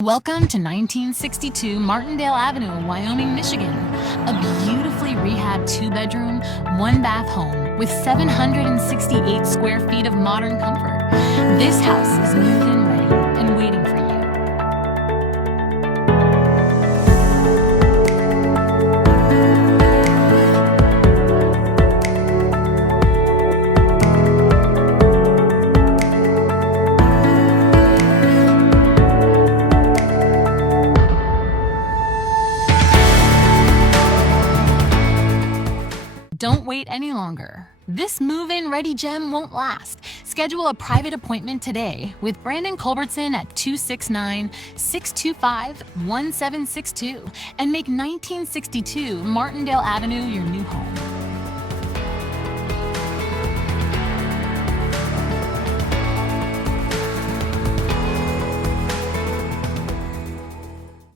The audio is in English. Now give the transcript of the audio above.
Welcome to 1962 Martindale Avenue in Wyoming, Michigan. A beautifully rehabbed 2-bedroom, 1-bath home with 768 square feet of modern comfort. This house is move-in ready and waiting for you. Don't wait any longer. This move-in ready gem won't last. Schedule a private appointment today with Brandon Culbertson at 269-625-1762 and make 1962 Martindale Avenue your new home.